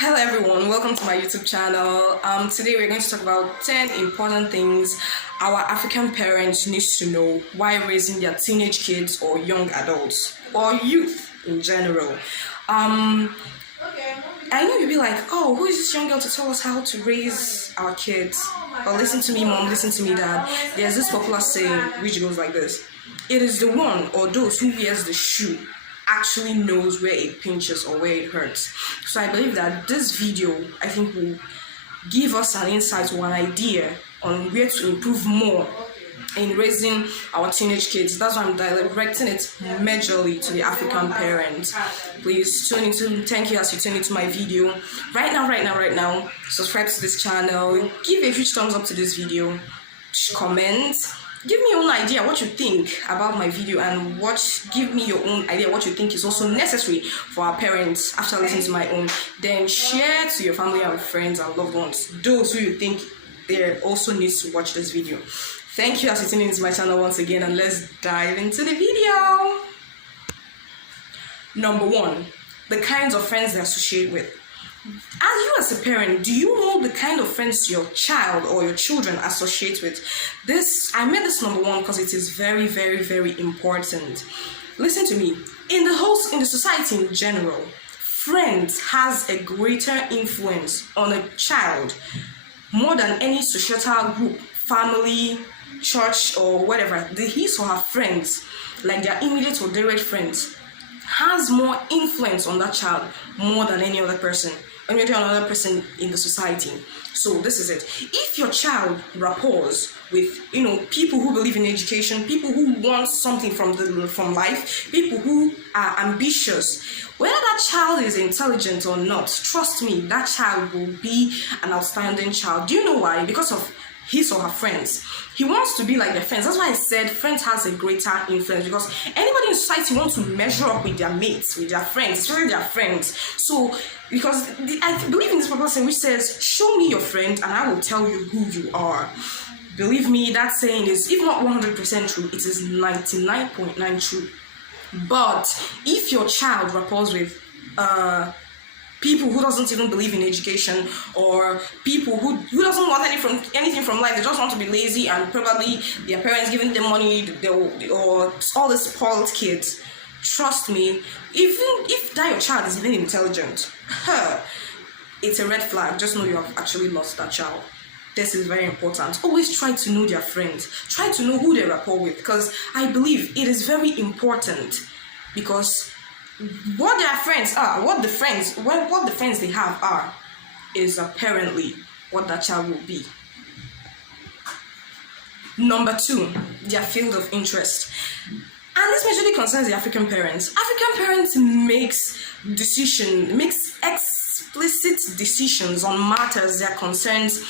Hello everyone, welcome to my YouTube channel. Today we're going to talk about 10 important things our African parents need to know while raising their teenage kids or young adults or youth in general. I know you'll be like, oh, who is this young girl to tell us how to raise our kids? But listen to me, mom, listen to me, dad. There's this popular saying which goes like this: it is the one or those who wears the shoe actually knows where it pinches or where it hurts. So I believe that this video, I think, will give us an insight or an idea on where to improve more in raising our teenage kids. That's why I'm directing it majorly to the African parents. Please tune into, thank you as you tune into my video. Right now, subscribe to this channel, give a huge thumbs up to this video, comment, give me your own idea what you think about my video, and give me your own idea what you think is also necessary for our parents after listening to my own. Then share to your family and friends and loved ones, those who you think they also need to watch this video. Thank you as you tuning into my channel once again, and let's dive into the video. Number 1, the kinds of friends they associate with. As a parent, do you know the kind of friends your child or your children associate with? I made this number 1 because it is very, very, very important. Listen to me. In the society in general, friends has a greater influence on a child more than any societal group, family, church, or whatever. His or her friends, like their immediate or direct friends, has more influence on that child more than any other person in the society. So this is it. If your child rapports with people who believe in education, people who want something from life, people who are ambitious, whether that child is intelligent or not, trust me, that child will be an outstanding child. Do you know why? Because of his or her friends. He wants to be like their friends. That's why I said friends has a greater influence, because anybody in society wants to measure up with their mates, with their friends, especially their friends. So, because I believe in this popular saying which says, show me your friend and I will tell you who you are. Believe me, that saying is, if not 100% true, it is 99.9 true. But if your child rapport with people who doesn't even believe in education, or people who doesn't want anything from life, they just want to be lazy, and probably their parents giving them money, or all the spoiled kids, trust me, even if that your child is even intelligent, it's a red flag. Just know you have actually lost that child. This is very important. Always try to know their friends. Try to know who they rapport with, because I believe it is very important, because what their friends are, what the friends they have are, is apparently what that child will be. Number 2, their field of interest. And this majorly concerns the African parents. African parents makes explicit decisions on matters that concerns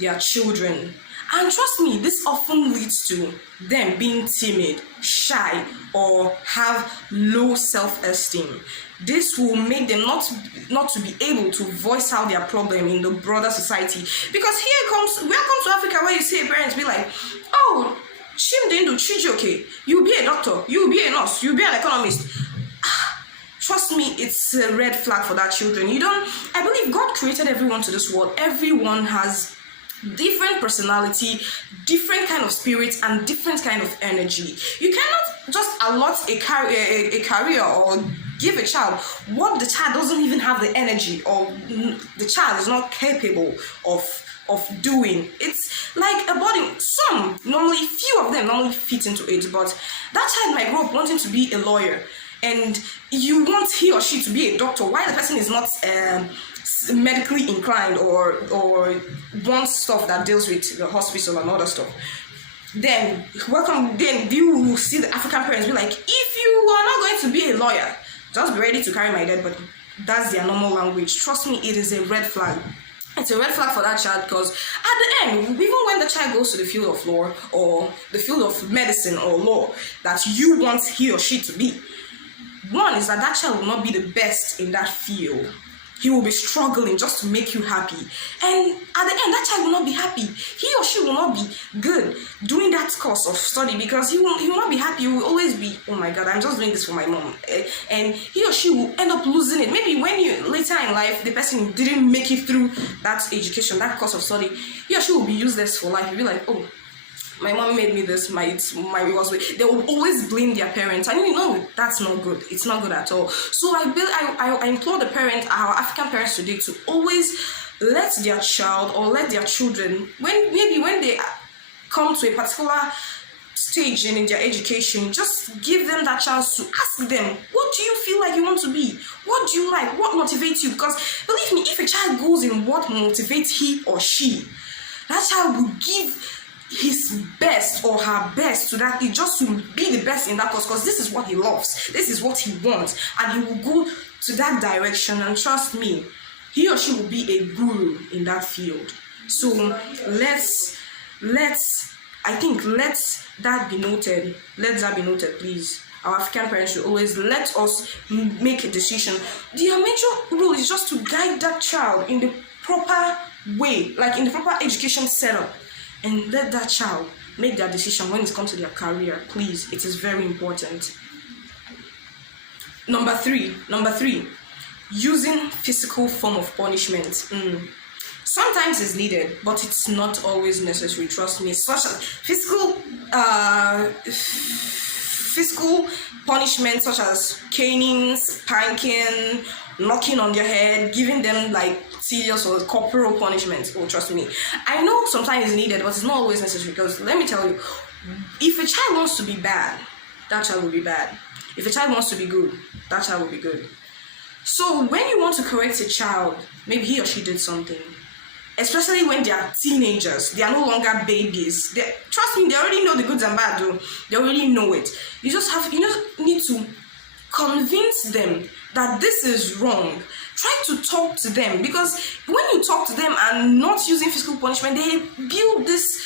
their children. And trust me, this often leads to them being timid, shy, or have low self-esteem. This will make them not to be able to voice out their problem in the broader society. Because welcome to Africa, where you see a parent be like, oh, Chimdindu Chijoke, you'll be a doctor, you'll be a nurse, you'll be an economist. Trust me, it's a red flag for that children. I believe God created everyone to this world. Everyone has different personality, different kind of spirit, and different kind of energy. You cannot just allot a career or give a child what the child doesn't even have the energy, or the child is not capable of doing. It's like a body. Few of them normally fit into it, but that child might grow up wanting to be a lawyer, and you want he or she to be a doctor, while the person is not medically inclined or wants stuff that deals with the hospital and other stuff. Then you will see the African parents be like, if you are not going to be a lawyer, just be ready to carry my dead body. That's their normal language. Trust me, it is a red flag. It's a red flag for that child, because at the end, even when the child goes to the field of law or the field of medicine or law that you want he or she to be, one is that child will not be the best in that field. he will be struggling just to make you happy. And at the end, that child will not be happy. He or she will not be good doing that course of study because he will not be happy. He will always be, oh my God, I'm just doing this for my mom. And he or she will end up losing it. Maybe when you later in life, the person didn't make it through that education, that course of study, he or she will be useless for life. You'll be like, oh, my mom made me this, they will always blame their parents. And you know, that's not good. It's not good at all. So I implore the parents, our African parents today, to always let their child or let their children, when they come to a particular stage in their education, just give them that chance to ask them, what do you feel like you want to be? What do you like? What motivates you? Because believe me, if a child goes in what motivates he or she, that child will give his best or her best to that. It just will be the best in that course because this is what he loves, this is what he wants, and he will go to that direction. And trust me, he or she will be a guru in that field. So let's that be noted. Let that be noted, please. Our African parents should always let us make a decision. Their major role is just to guide that child in the proper way, like in the proper education setup. And let that child make their decision when it comes to their career. Please, it is very important. Number three, using physical form of punishment. Sometimes it's needed, but it's not always necessary. Trust me. Such as physical punishment, such as caning, spanking, knocking on their head, giving them like serious or corporal punishment. Oh, trust me. I know sometimes it's needed, but it's not always necessary. Because let me tell you, if a child wants to be bad, that child will be bad. If a child wants to be good, that child will be good. So when you want to correct a child, maybe he or she did something, especially when they are teenagers, they are no longer babies. Trust me, they already know the goods and bad, though. They already know it. You just need to convince them that this is wrong. Try to talk to them, because when you talk to them and not using physical punishment, they build this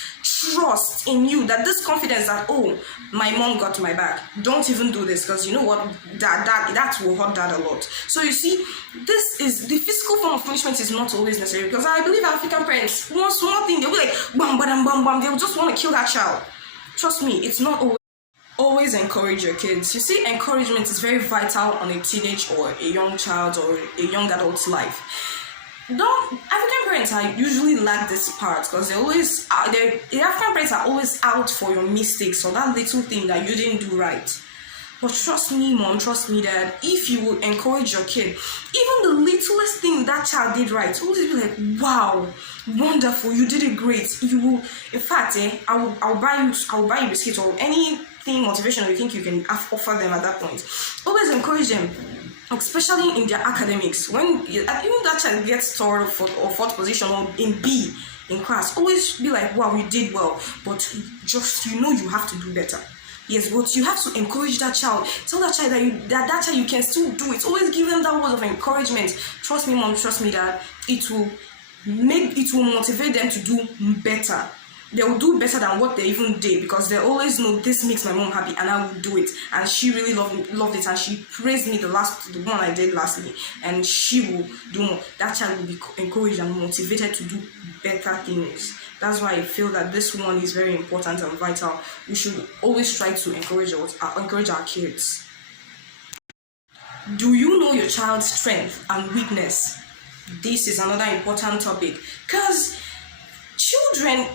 trust in you, that this confidence that, oh, my mom got my back. Don't even do this, because you know what, that will hurt dad a lot. So you see, this is the physical form of punishment is not always necessary, because I believe African parents, one small thing, they'll be like bam bam bam bam, they'll just want to kill that child. Trust me, it's not always encourage your kids. You see, encouragement is very vital on a teenage or a young child or a young adult's life. African parents are usually lack this part, because the African parents are always out for your mistakes or that little thing that you didn't do right. But trust me, mom, trust me, dad, if you will encourage your kid, even the littlest thing that child did right, always be like, wow, wonderful, you did it great. You will, in fact, I'll buy you biscuits or anything motivational you think you can offer them at that point. Always encourage them, especially in their academics. When even that child gets third or fourth position or in B in class, always be like, wow, you did well, but just you have to do better. Yes, but you have to encourage that child. Tell that child that child you can still do it. Always give them that word of encouragement. Trust me, mom, trust me, dad. It will motivate them to do better. They will do better than what they even did, because they always know this makes my mom happy and I will do it. And she really loved it, and she praised me the one I did lastly, and she will do more. That child will be encouraged and motivated to do better things. That's why I feel that this one is very important and vital. We should always try to encourage our kids. Do you know your child's strength and weakness? This is another important topic, because children,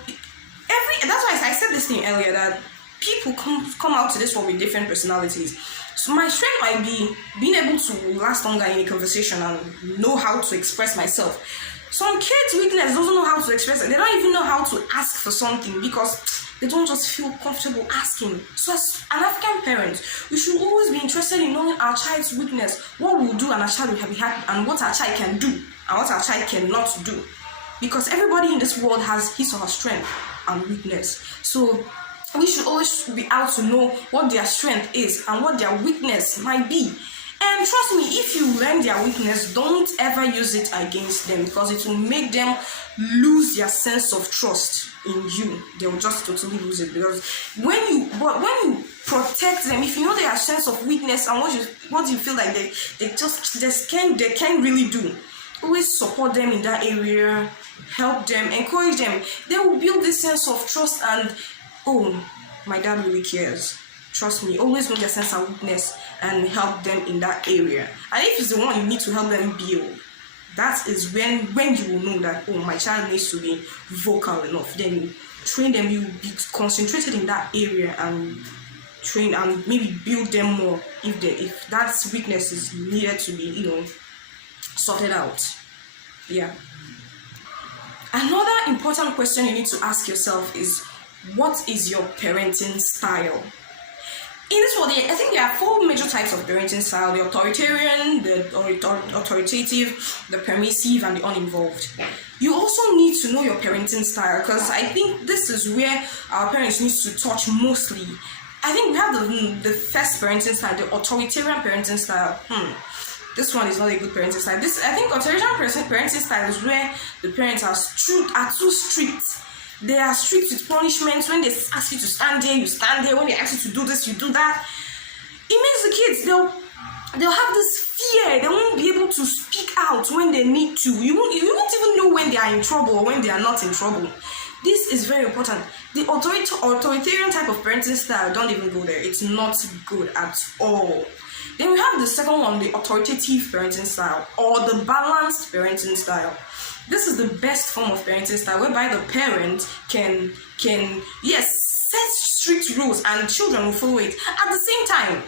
that's why I said this thing earlier, that people come out to this world with different personalities. So my strength might be being able to last longer in a conversation and know how to express myself. Some kids' weakness doesn't know how to express it. They don't even know how to ask for something, because they don't just feel comfortable asking. So as an African parent, we should always be interested in knowing our child's weakness, what we'll do and our child will be happy, and what our child can do and what our child cannot do. Because everybody in this world has his or her strength and weakness. So we should always be out to know what their strength is and what their weakness might be. And trust me, if you learn their weakness, don't ever use it against them, because it will make them lose their sense of trust in you. They will just totally lose it, because when you protect them, if you know their sense of weakness and what you feel like they can't really do, always support them in that area, help them, encourage them. They will build this sense of trust and, oh, my dad really cares. Trust me, always know their sense of weakness and help them in that area. And if it's the one you need to help them build, that is when you will know that, oh, my child needs to be vocal enough. Then you train them, you be concentrated in that area and train and maybe build them more if that weakness is needed to be, sorted out. Yeah. Another important question you need to ask yourself is, what is your parenting style? In this world, I think there are 4 major types of parenting style: the authoritarian, the authoritative, the permissive, and the uninvolved. You also need to know your parenting style, because I think this is where our parents need to touch mostly. I think we have the first parenting style, the authoritarian parenting style. This one is not a good parenting style. I think authoritarian parenting style is where the parents are too strict. They are strict with punishments. When they ask you to stand there, you stand there. When they ask you to do this, you do that. It makes the kids, they'll have this fear. They won't be able to speak out when they need to. You won't even know when they are in trouble or when they are not in trouble. This is very important. The authoritarian type of parenting style, don't even go there. It's not good at all. Then we have the second one, the authoritative parenting style, or the balanced parenting style. This is the best form of parenting style, whereby the parent can set strict rules and children will follow it. At the same time,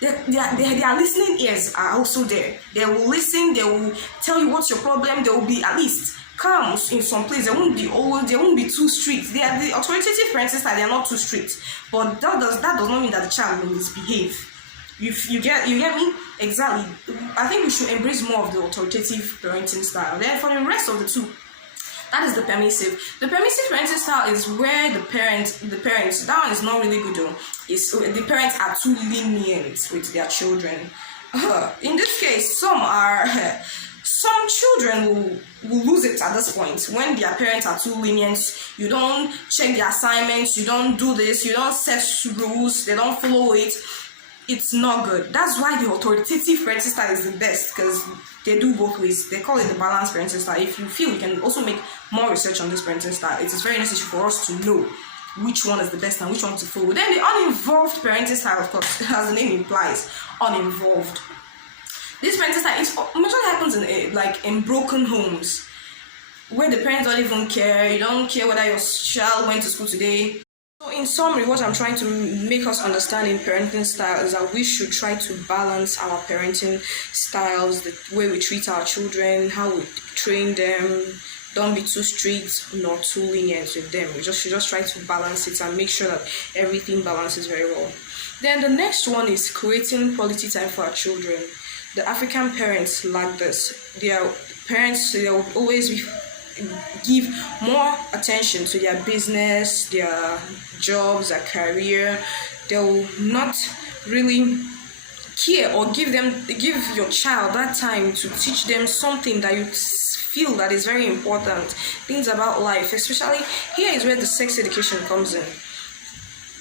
their listening ears are also there. They will listen. They will tell you what's your problem. They will be at least calm in some place. They won't be too strict. They are the authoritative parenting style. They are not too strict, but that does not mean that the child will misbehave. You get me? Exactly. I think we should embrace more of the authoritative parenting style. Then for the rest of the two, that is the permissive. The permissive parenting style is where the parents, that one is not really good though. The parents are too lenient with their children. In this case, some children will lose it at this point when their parents are too lenient. You don't check their assignments, you don't do this, you don't set rules, they don't follow it. It's not good. That's why the authoritative parenting style is the best, because they do both ways. They call it the balanced parenting style. If you feel, you can also make more research on this parenting style. It is very necessary for us to know which one is the best and which one to follow. Then the uninvolved parenting style, of course, as the name implies, uninvolved. This parenting style usually happens in broken homes, where the parents don't even care. You don't care whether your child went to school today. So in summary, what I'm trying to make us understand in parenting style is that we should try to balance our parenting styles, the way we treat our children, how we train them. Don't be too strict nor too lenient with them. We should just try to balance it and make sure that everything balances very well. Then the next one is creating quality time for our children. The African parents lack this. Their parents, they will always give more attention to their business, their jobs, their career. They will not really care or give your child that time to teach them something that you feel that is very important, things about life. Especially here is where the sex education comes in.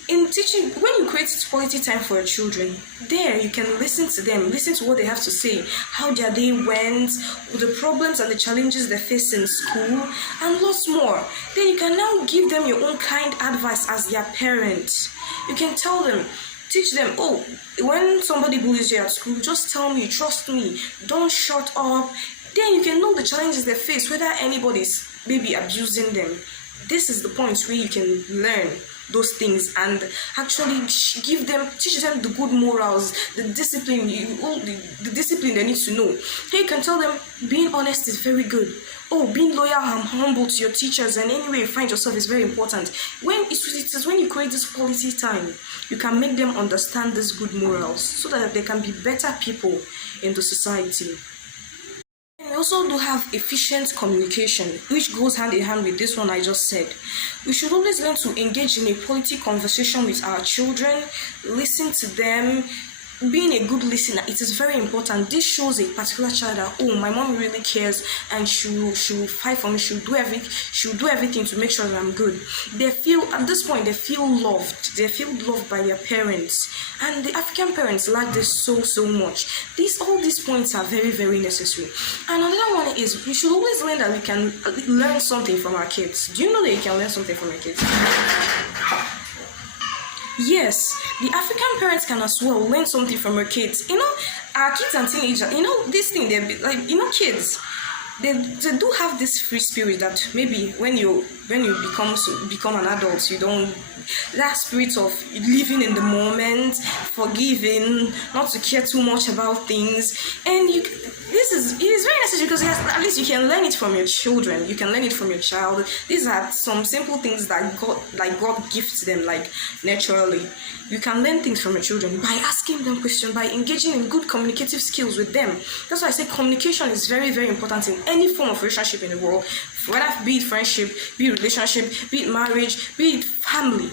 In teaching, when you create quality time for your children, there you can listen to them, listen to what they have to say, how their day went, the problems and the challenges they face in school, and lots more. Then you can now give them your own kind advice as their parent. You can tell them, teach them, oh, when somebody bullies you at school, just tell me, trust me, don't shut up. Then you can know the challenges they face, whether anybody's maybe abusing them. This is the point where you can learn those things and actually teach them the good morals, the discipline, the discipline they need to know. Here you can tell them being honest is very good. Oh, being loyal and humble to your teachers and any way you find yourself is very important. When you create this quality time, you can make them understand these good morals so that they can be better people in the society. We also do have efficient communication, which goes hand in hand with this one I just said. We should always learn to engage in a quality conversation with our children, listen to them, being a good listener, it is very important. This shows a particular child that, oh, my mom really cares, and she'll fight for me. She'll do everything to make sure that I'm good. They feel, at this point, they feel loved. They feel loved by their parents, and the African parents like this so much. All these points are very, very necessary. And another one is, we should always learn that we can learn something from our kids. Do you know that you can learn something from your kids? Yes, the African parents can as well learn something from our kids. Our kids and teenagers, this thing, they're like, kids, they do have this free spirit that maybe when you become an adult, you don't, that spirit of living in the moment, forgiving, not to care too much about things. And it is very necessary, because at least you can learn it from your children. You can learn it from your child. These are some simple things that God gifts them, like naturally. You can learn things from your children by asking them questions, by engaging in good communicative skills with them. That's why I say communication is very, very important in any form of relationship in the world, whether be it friendship, be it relationship, be it marriage, be it family,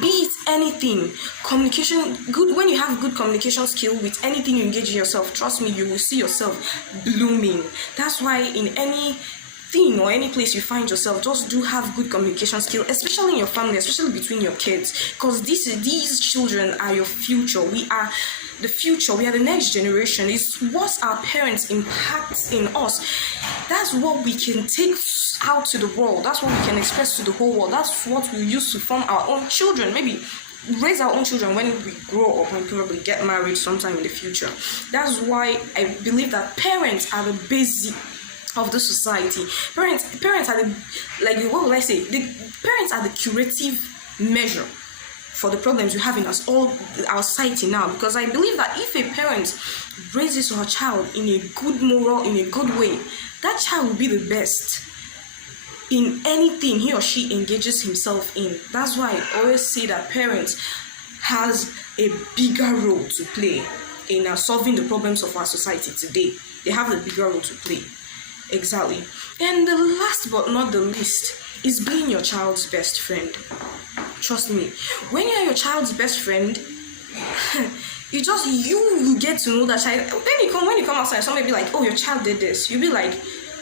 be it anything. Communication, good. When you have good communication skill with anything you engage in yourself, trust me, you will see yourself blooming. That's why in any thing or any place you find yourself, just do have good communication skill, especially in your family, especially between your kids, because these children are your future. We are the future. We are the next generation. It's what our parents impact in us. That's what we can take out to the world. That's what we can express to the whole world. That's what we use to form our own children. Maybe raise our own children when we grow up and probably get married sometime in the future. That's why I believe that parents are the basic of the society. Parents are the, like, what will I say? The parents are the curative measure for the problems we have in our society now. Because I believe that if a parent raises her child in a good moral, in a good way, that child will be the best in anything he or she engages himself in. That's why I always say that parents has a bigger role to play in solving the problems of our society today. They have a bigger role to play. Exactly. And the last but not the least is being your child's best friend. Trust me, when you're your child's best friend, you get to know that child. When you come outside, somebody be like, oh, your child did this. You'll be like,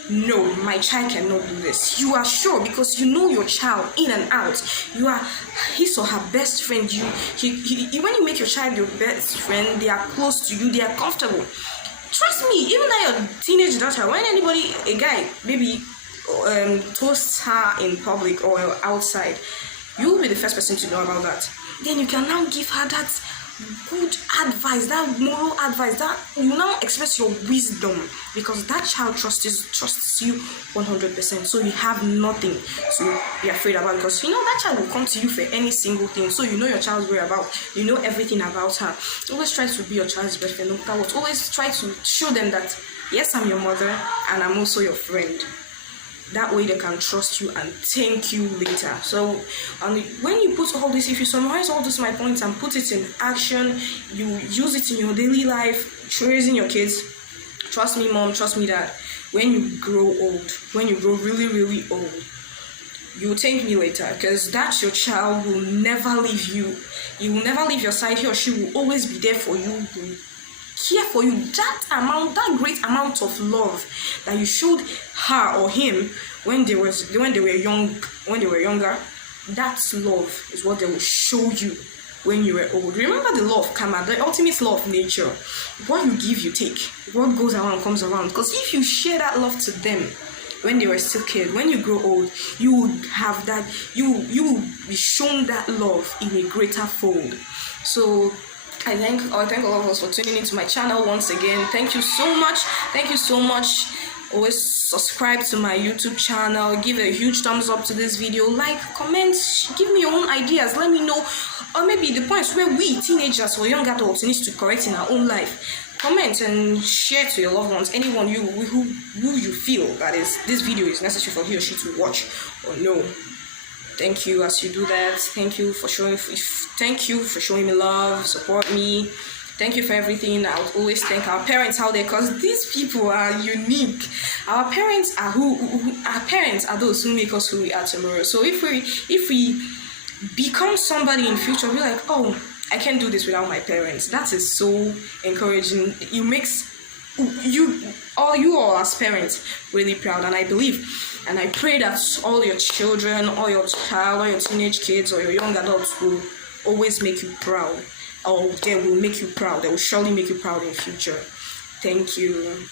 no, my child cannot do this. You are sure, because you know your child in and out. You are his or her best friend. When you make your child your best friend, they are close to you, they are comfortable. Trust me, even that your teenage daughter, when a guy maybe toasts her in public or outside, you will be the first person to know about that. Then you can now give her that good advice, that moral advice, that you now express your wisdom, because that child trusts you 100%. So you have nothing to be afraid about, because that child will come to you for any single thing. So you know your child's whereabouts, you know everything about her. Always try to be your child's best friend, no matter what. Always try to show them that, yes, I'm your mother and I'm also your friend. That way they can trust you and thank you later. So when you put all this, if you summarize all this my points and put it in action, you use it in your daily life, raising your kids, trust me mom, trust me dad, when you grow old, when you grow really, really old, you will thank me later, because that your child will never leave you. He will never leave your side. He or she will always be there for you, will care for you. That great amount of love that you showed her or him when they were younger, that love is what they will show you when you were old. Remember the law of karma, the ultimate law of nature. What you give, you take. What goes around comes around. Because if you share that love to them when they were still kids, when you grow old, you will have that. You will be shown that love in a greater fold. So I thank all of us for tuning into my channel once again. Thank you so much. Thank you so much. Always subscribe to my YouTube channel. Give a huge thumbs up to this video. Like, comment, give me your own ideas. Let me know, or maybe the points where we teenagers or young adults need to correct in our own life. Comment and share to your loved ones, anyone who you feel that this video is necessary for he or she to watch or know. Thank you as you do that. Thank you for showing me love, support me. Thank you for everything. I would always thank our parents out there, because these people are unique. Our parents are our parents are those who make us who we are tomorrow. So if we become somebody in future, we're like, oh, I can't do this without my parents. That is so encouraging. You makes you all as parents really proud, and I believe and I pray that all your children, all your child, all your teenage kids, or your young adults will always make you proud, or they will make you proud. They will surely make you proud in future. Thank you.